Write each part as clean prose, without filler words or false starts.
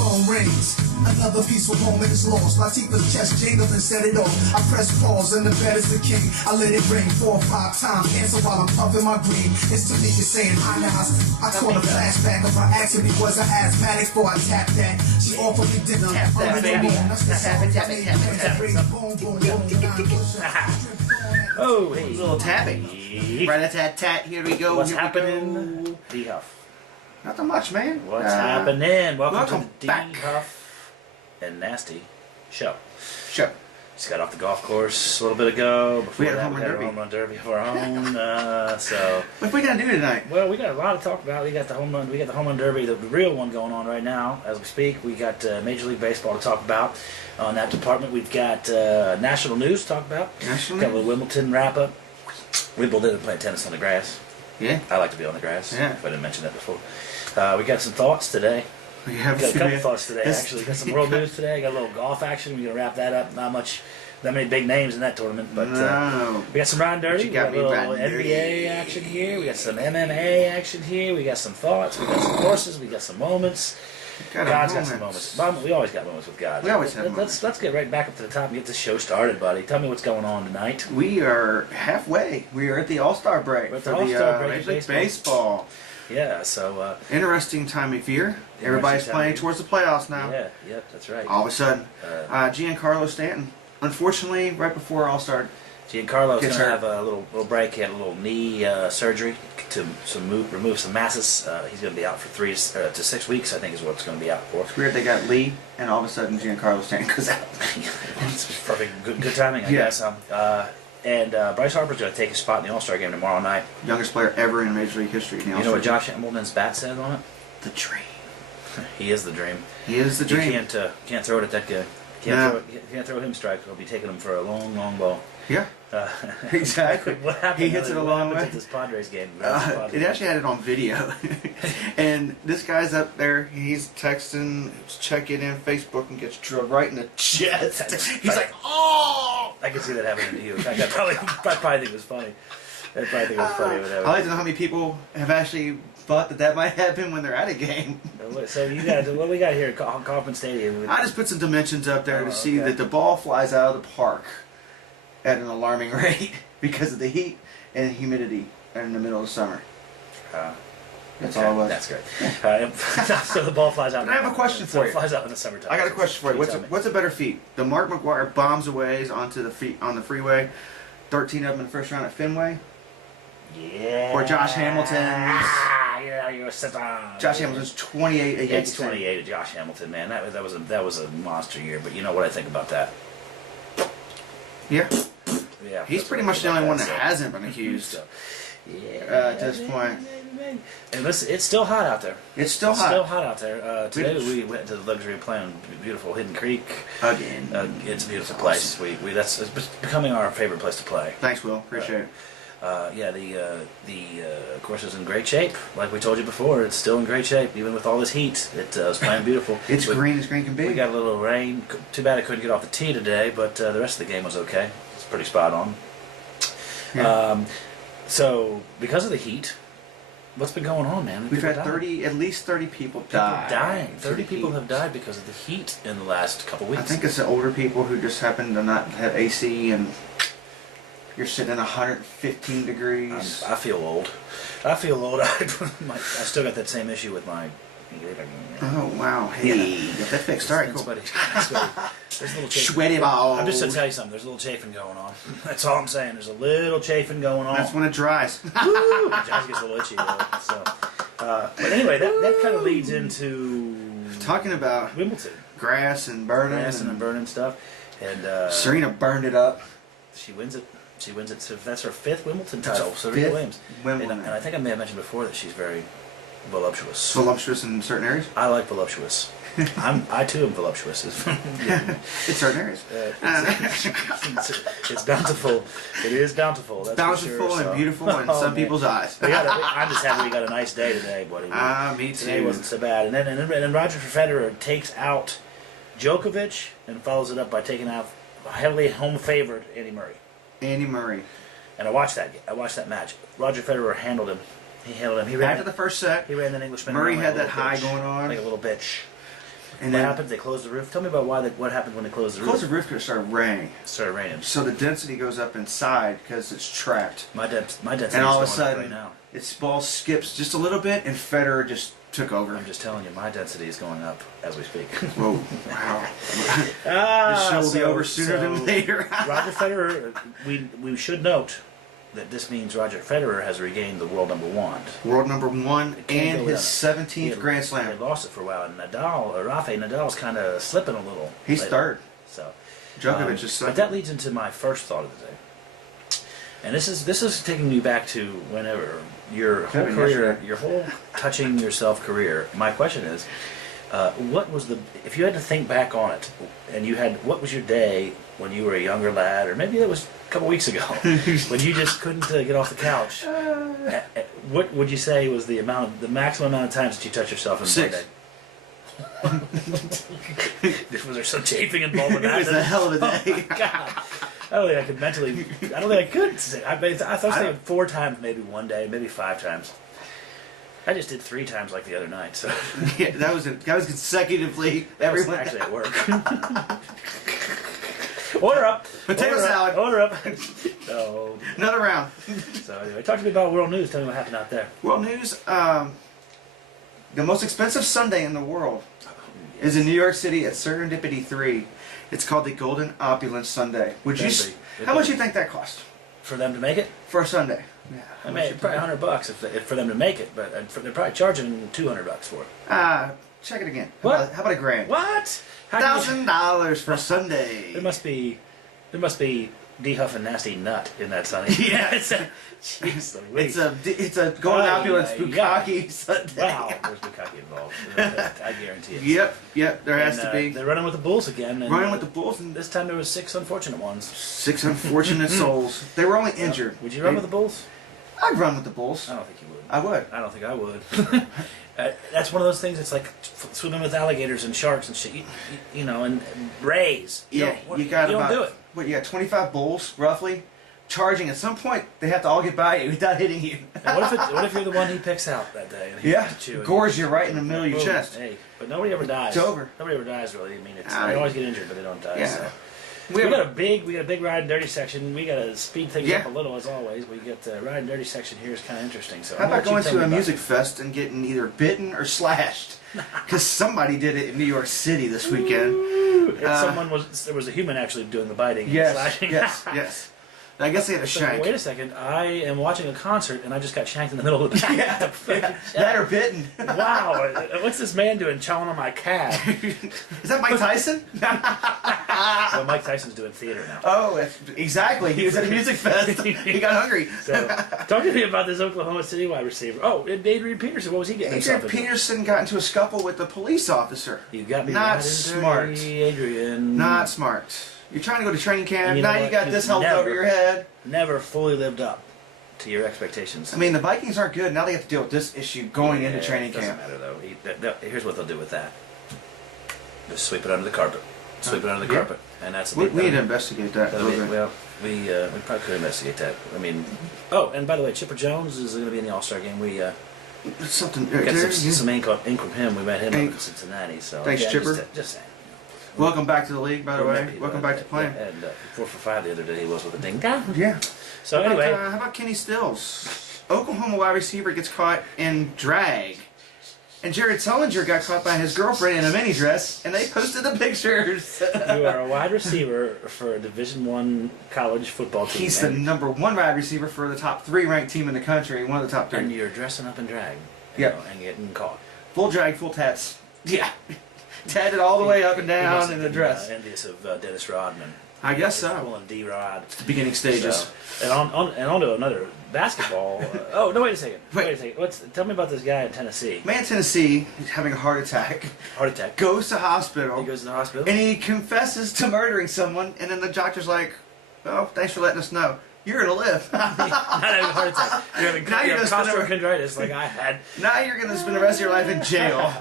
phone rings. Another peaceful moment is lost. Latifah's chest jingled and set it off. I press pause and the bed is the king. I let it ring 4 or 5 times. Answer while I'm puffing my green. It's Tamika saying hi now. I caught a flashback of her asking me was I asthmatic before I tapped that. She offered me dinner. Tap that, baby. Oh, hey. A little tapping. Rat-a-tat-tat. Here we go. What's here we happening? go. D Huff. Nothing much, man. What's happening? Welcome welcome to the D back. Huff and Nasty show. Sure. Just got off the golf course a little bit ago. Before We had a that, home we run had a derby. home run derby of our own. So, What we gonna do tonight? well, we got a lot to talk about. We got the home run. We got the home run derby, the real one going on right now as we speak. We got Major League Baseball to talk about. On that department, we've got national news to talk about. National Got a news? little Wimbledon wrap up. Wimbledon playing tennis on the grass. Yeah. I like to be on the grass. Yeah. If I didn't mention that before. We got some thoughts today. We have Got a couple few- thoughts today, this- actually. Got some world news today. Got a little golf action. We're going to wrap that up. Not many big names in that tournament. But No. we got some round dirty. You We got got a me little round dirty. NBA action here. We got some MMA action here. We got some thoughts. We got some courses. We got some moments. Got a God's got moment. some moments. We always got moments with God. We always have Let's get right back up to the top and get this show started, buddy. Tell me what's going on tonight. We are halfway. We are at the All-Star break We're at for the the All-Star break Major League baseball. Baseball. Yeah, so... Interesting time of year. Everybody's time playing of year. towards the playoffs now. yeah, yep, that's right. All of a sudden, Uh, Giancarlo Stanton, unfortunately, right before All-Star, Giancarlo's Gets going to hurt. have a little break. He had a little knee surgery to remove some masses. He's going to be out for 3 to 6 weeks, I think is what it's going to be out for. it's weird they got Lee, and all of a sudden Giancarlo Stanton goes out. It's perfect, good timing, I Yeah. guess. And Bryce Harper's going to take his spot in the All-Star game tomorrow night. Youngest player ever in Major League history. In the You know what All-Star Josh Hamilton's bat says on it? The dream. He is the dream. He is the You dream. can't throw it at that guy. No. Can't throw him strikes. He'll be taking him for a long, long ball. Yeah, Uh, exactly. What happened? He hits it a long What happened way. at this Padres game? It actually had it on video. And this guy's up there, he's texting, checking in Facebook, and gets drilled right in the chest. He's like, oh! I can see that happening to you. In fact, I probably think it was funny. I probably think it was funny. I like to know how many people have actually thought that might happen when they're at a game. So you got what we got here at Kauffman Stadium. I just put some dimensions up there to see okay. that the ball flies out of the park at an alarming rate because of the heat and humidity in the middle of summer. That's Okay, all it was. That's great. So the ball flies out. But I have a question so for it you. flies out in the summertime. I got a question for you. Tell me. What's a better feat? The Mark McGuire bombs away onto the on the freeway, 13 of them in the first round at Fenway, Yeah. or Josh Hamilton's. Yeah, you're a sit-down. Josh Hamilton's 28 It's against 28 of Josh Hamilton, man. That was a monster year. But you know what I think about that? Yeah, Yeah. he's that's pretty what I much the think only about one that, that so. hasn't been accused. So, yeah. At this point. And listen, it's still hot out there. It's still It's hot. still hot out there. Today we went to the luxury of playing beautiful Hidden Creek. Again. It's a beautiful place. It's becoming our favorite place to play. Thanks, Will. Appreciate it. Yeah, the course is in great shape. Like we told you before, it's still in great shape, even with all this heat. It was playing beautiful. It's green as green can be. We got a little rain. Too bad I couldn't get off the tee today, but the rest of the game was okay. It's pretty spot on. Yeah. So because of the heat, what's been going on, man? We've People had dying. at least 30 people People die. dying. from 30 the people heat. have died because of the heat in the last couple weeks. I think it's the older people who just happen to not have AC and you're sitting at 115 degrees. I feel old. I feel old. I still got that same issue with my. Oh, wow. Hey, get that fixed. All right, cool. There's a little chafing. Sweaty balls. I'm just going to tell you something. There's a little chafing going on. That's all I'm saying. There's a little chafing going on. That's when it dries. Woo! Josh gets a little itchy, though. So, but anyway, that kind of leads into Talking about Wimbledon. grass and burning. Grass and burning stuff. And Serena burned it up. she wins it. She wins it. So that's her 5th Wimbledon That's title. her Serena 5th Williams. Wimbledon. And I think I may have mentioned before that she's very voluptuous. Voluptuous in certain areas. I like voluptuous. I too am voluptuous. In certain areas. It's bountiful. It is bountiful. That's Bountiful for sure, and so. beautiful in Oh, some man. people's eyes. I'm just happy we got a nice day today, buddy. Me Today too. wasn't so bad. And then Roger Federer takes out Djokovic and follows it up by taking out heavily home favorite Andy Murray. Andy Murray. And I watched that match. Roger Federer handled him. He handled him. He ran After the first set, He ran an Englishman. Murray around had like a that little high bitch. going on. Like a little bitch. And what then happened? They closed the roof. Tell me about what happened when they closed the close the roof. roof because it started raining. It started raining. So the density goes up inside because it's trapped. My density And all of a is going up sudden, right now. its ball skips just a little bit, and Federer just took over. I'm just telling you, my density is going up as we speak. Whoa! Wow. Ah, This show will be so- over sooner than so later. Roger Federer. We should note that this means Roger Federer has regained the world number one. World number one Can't and go his without it. 17th Grand He Slam. had lost it for a while, and Rafael Nadal's kind of slipping a little. He's lately. third. So Djokovic is But second. that leads into my first thought of the day, and this is taking you back to whenever your whole Kevin, career, yesterday. your whole touching yourself career. My question is, what was if you had to think back on it, and you had what was your day when you were a younger lad, or maybe that was a couple weeks ago, when you just couldn't get off the couch? What would you say was the maximum amount of times that you touch yourself in 6. one day? Was there some chafing involved in It that? was a hell of a Oh day. my God. I don't think I could mentally. I don't think I could. I thought I was thinking 4 times, maybe one day, maybe 5 times. I just did 3 times like the other night. So Yeah, that was consecutively. that was Everyone actually at work. Order up. Potato Order up, salad. Order up. So, Another round. anyway, talk to me about world news. Tell me what happened out there. World news. The most expensive sundae in the world is in New York City at Serendipity 3. It's called the Golden Opulence Sundae. How much do you think that cost For them to make it? for a sundae? Yeah. I mean, probably $100 if for them to make it, but they're probably charging $200 for it. Check it again. What? How about a grand? What? How can you- $1,000 for a sundae. There must be D Huff and Nasty Nut in that sunny. Yeah. Jeez Louise. It's a Golden Ay, Opulence ay, bukkake sundae. Wow, there's Bukkake involved. I guarantee it. Yep. There has And, to be. They're running with the Bulls again. And Running with the Bulls and This time there was 6 unfortunate ones. 6 unfortunate souls. They were only injured. Would you run with the Bulls? I'd run with the Bulls. I don't think you would. I would. I don't think I would. That's one of those things. It's like swimming with alligators and sharks and shit. You know, and rays. Yeah, you got you about. don't do it. What you got? 25 bulls roughly, charging. At some point, they have to all get by you without hitting you. And what if you're the one he picks out that day? And he Yeah, has to chew and- gores you right in the middle of your Boom. chest. Hey, but nobody ever dies. It's over. Nobody ever dies, really. I mean, Ah, they always get injured, but they don't die. Yeah. So. We We have- got a big ride and dirty section. We got to speed things Yeah. up a little as always. We get the ride and dirty section here is kind of interesting. So How I'm gonna about going let you tell to a me about music fest and getting either bitten or slashed? Because somebody did it in New York City this weekend. it. There was a human actually doing the biting and Yes, slashing. yes. I guess they had a So, shank. wait a second. I am watching a concert and I just got shanked in the middle of the back. Yeah, that or bitten. Wow. What's this man doing chowing on my calf? Is that Mike Tyson? Well, Mike Tyson's doing theater now. Oh, exactly. He was at a music fest. He got hungry. So, talk to me about this Oklahoma City wide receiver. Oh, and Adrian Peterson. What was he getting Adrian himself into? Peterson got into a scuffle with a police officer. You got me Not right in smart. dirty, Adrian. Not smart. You're trying to go to training camp. And you know Now you what? got You've this held never- over your head. Never fully lived up to your expectations. I mean, the Vikings aren't good. Now they have to deal with this issue going into Yeah, training it doesn't camp. matter though. Here's what they'll do with that. Just sweep it under the carpet. Sweep it under the Yeah. carpet, and that's We need to investigate that a that'll little be- bit. well, we probably could investigate that. I mean, oh, and by the way, Chipper Jones is going to be in the All Star game. We got Something. some ink from him. We met him up in Cincinnati. So Thanks, yeah, Chipper. Just saying. Welcome back to the league, by the We met way. people Welcome like back to that. playing. Yeah, and 4 for 5 the other day he was with a ding dong. Yeah. So anyway, how about Kenny Stills? Oklahoma wide receiver gets caught in drag. And Jared Sullinger got caught by his girlfriend in a mini dress, and they posted the pictures. you are a wide receiver for a Division I college football team. He's the number 1 wide receiver for the top 3 ranked team in the country, one of the top 3. and you're dressing up in drag. You Yeah. know, and getting caught. Full drag, full tats. Yeah. Tatted all the way up and He must down have in the been, dress. envious of Dennis Rodman. I guess so. Pulling D-Rod. The beginning stages. So, and on to another basketball. Oh no! Wait a second. Wait. Wait a second. Tell me about this guy in Tennessee. Man, Tennessee, he's having a heart attack, Heart attack. goes to hospital, He goes to the hospital. and he confesses to murdering someone, and then the doctor's like, well, thanks for letting us know. You're going to live. Not having a heart attack. You're having Now you're gonna spend costochondritis like I had. Now you're going to spend the rest of your life in jail.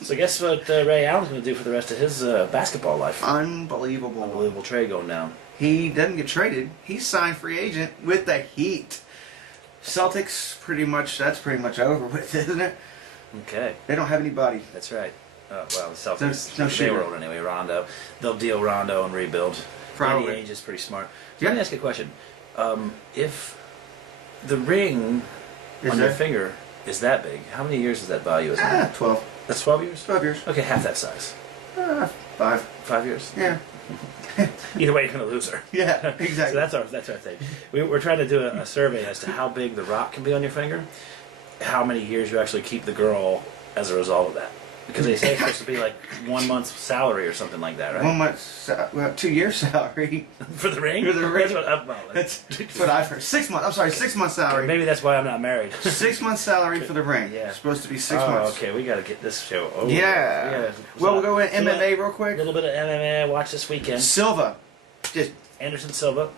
So guess what Ray Allen's going to do for the rest of his basketball life? Unbelievable. Unbelievable trade going down. He doesn't get traded. He's signed free agent with the Heat. Celtics, that's pretty much over with, isn't it? Okay, They don't have anybody. that's right. Well, the Celtics, There's no they shooter. were old anyway. Rondo, they'll deal Rondo and rebuild. Probably. Danny Ainge is pretty smart. So Yeah. let me ask you a question. If the ring Is on your that- finger is that big, how many years is that value? Is Ah, that? 12. That's 12 years? 12 years. Okay, half that size. 5. 5 years? Yeah. Either way, you're going to lose her. Yeah, exactly. So that's our thing. We're trying to do a survey as to how big the rock can be on your finger, how many years you actually keep the girl as a result of that. Because they say it's supposed to be like 1 month's salary or something like that, right? 1 month, well, 2 years salary. For the ring? For the ring. That's what, well, That's what I've heard. 6 months. I'm sorry, 6 months salary. maybe that's why I'm not married. 6 months salary for the ring. Yeah. It's supposed to be 6 Oh, months. okay, we got to get this show over. Yeah. Well, we'll go in MMA real A quick. little bit of MMA. Watch this weekend. Silva. Just Anderson Silva.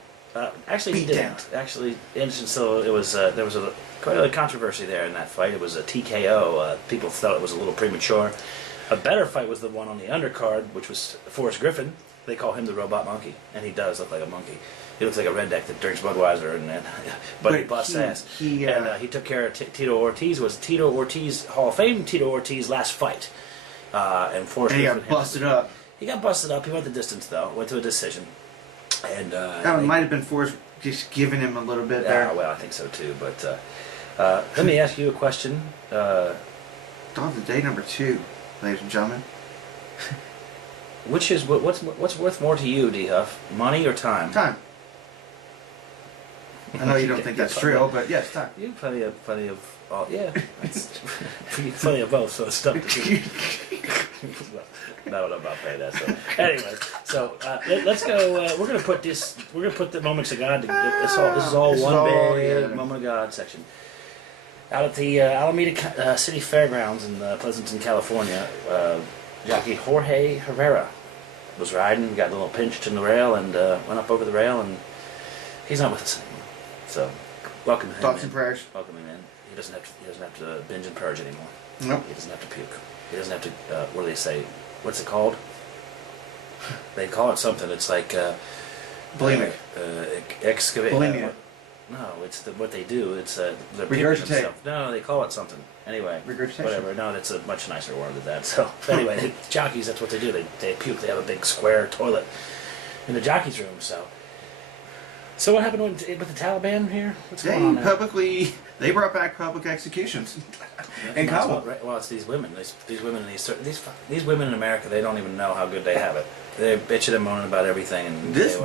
Actually, he Beat didn't. Actually, Anderson Silva. It was there was quite a controversy there in that fight. It was a TKO. People thought it was a little premature. A better fight was the one on the undercard, which was Forrest Griffin. They call him the Robot Monkey, and he does look like a monkey. He looks like a redneck that drinks Budweiser, but he busts ass. He Took care of Tito Ortiz. Was Tito Ortiz Hall of Fame? Tito Ortiz last fight, and Forrest and he Griffin. got busted up. He got busted up. He went the distance though. Went to a decision, and That might have been Forrest just giving him a little bit there. well, I think so too. But let me ask you a question. Dog of the day number 2, ladies and gentlemen. Which is what's worth more to you, D Huff? Money or time? Time. I know you don't think that's true, but yes, time. You have plenty of. Oh, yeah, that's, plenty of both. So it's tough to do. I don't know about paying that. So anyway, let's go. We're gonna put this. We're gonna put the moments of God. This is all This is one all, big yeah. moment of God section. Out at the Alameda City Fairgrounds in Pleasanton, California, jockey Jorge Herrera was riding, got a little pinched in the rail, and went up over the rail, and he's not with us anymore. So, welcome him. Thoughts in. and prayers. Welcome him in. He doesn't have to binge and purge anymore. Nope. He doesn't have to puke. He doesn't have to. What do they say? What's it called? They call it something. It's like Bulimic. Excavate. Bulimia. No, it's what they do. It's they're puking Regurgitate. themselves. No, they call it something. Anyway, Regurgitation. whatever. No, it's a much nicer word than that. So anyway, jockeys, that's what they do. They puke. They have a big square toilet in the jockeys' room. So what happened with the Taliban here? What's going on there? They brought back public executions in That's Kabul. what- right, well, it's these women. These women in these women in America. They don't even know how good they have it. They're bitching and moaning about everything. And They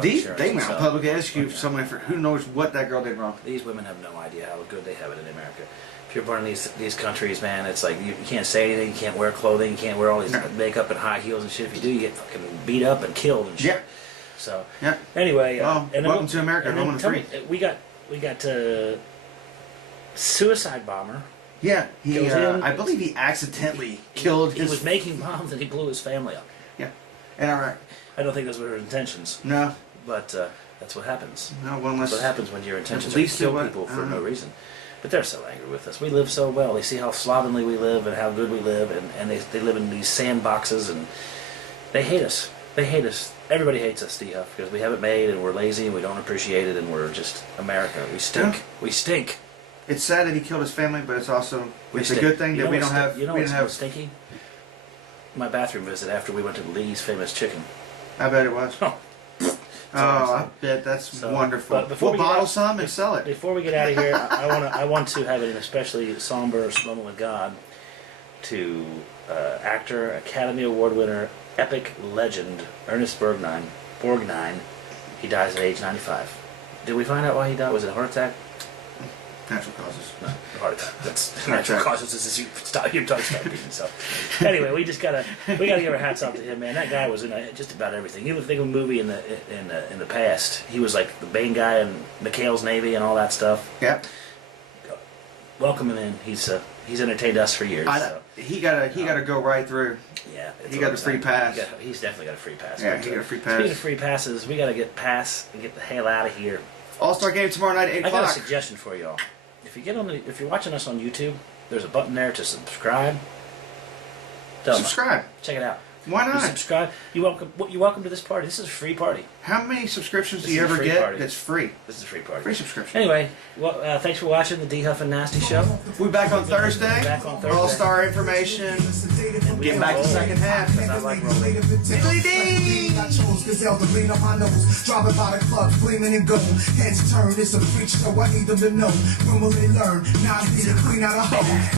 went on public execute Yeah. someone for who knows what that girl did wrong. These women have no idea how good they have it in America. If you're born in these countries, man, it's like you can't say anything, you can't wear clothing, you can't wear all these No. makeup and high heels and shit. If you do, you get fucking beat up and killed and shit. Yeah. So Yeah. anyway, Well, and then welcome to America, and then home of the tell me, we got suicide bomber. Yeah. He Goes in- I believe he accidentally killed He his was making bombs and he blew his family up. Yeah. And Iraq. I don't think those were his intentions, No. but that's what happens. No one That's less what happens when your intentions At are to least kill it wa- people for no uh-huh. reason. But they're so angry with us. We live so well. They see how slovenly we live and how good we live, and they live in these sandboxes, and they hate us. They hate us. Everybody hates us, Steve, because we have it made, and we're lazy, and we don't appreciate it, and we're just America. We stink. Yeah. We stink. It's sad that he killed his family, but it's also We it's a stink. good thing You that know we what's don't have You know we what's didn't have what's stinky? My bathroom visit after we went to Lee's Famous Chicken. I bet it was. Oh. I bet that's So, wonderful. but before We'll we get bottle out- some and sell it. Before we get out of here, I want to have an especially somber moment with God to actor, Academy Award winner, epic legend Ernest Borgnine. He dies at age 95. Did we find out why he died? Was it a heart attack? Natural causes. No, heart attack. That's Heart natural attack. causes. Is you stop your tongue stop beating. So anyway, we gotta give our hats off to him, man. That guy was in just about everything. You would think of a movie in the past. He was like the main guy in McHale's Navy and all that stuff. Yep. Welcome him in. He's entertained us for years. So. He gotta go right through. Yeah, He got a free pass. He's definitely got a free pass. Yeah, But, he got a free Speaking pass. of free passes, we got to get the hell out of here. All-Star game tomorrow night, 8 I got a o'clock. suggestion for y'all. If you're watching us on YouTube, there's a button there to subscribe. Tell 'em, Subscribe. check it out. Why You not? subscribe. You're welcome to this party. This is a free party. How many subscriptions This do you is a ever free get party. that's free? This is a free party. Free subscription. Anyway, well, thanks for watching the D Huff and Nasty Show. We'll be back on Thursday. Back on Thursday. All-star information. Getting back to second half. I like rolling. Billy D! I chose Gazelle to lean on my nose. Driving by the club, gleaming and gold. Heads turn, it's a freak show. I need them to know. When will they learn? Now I need to clean out a hoe.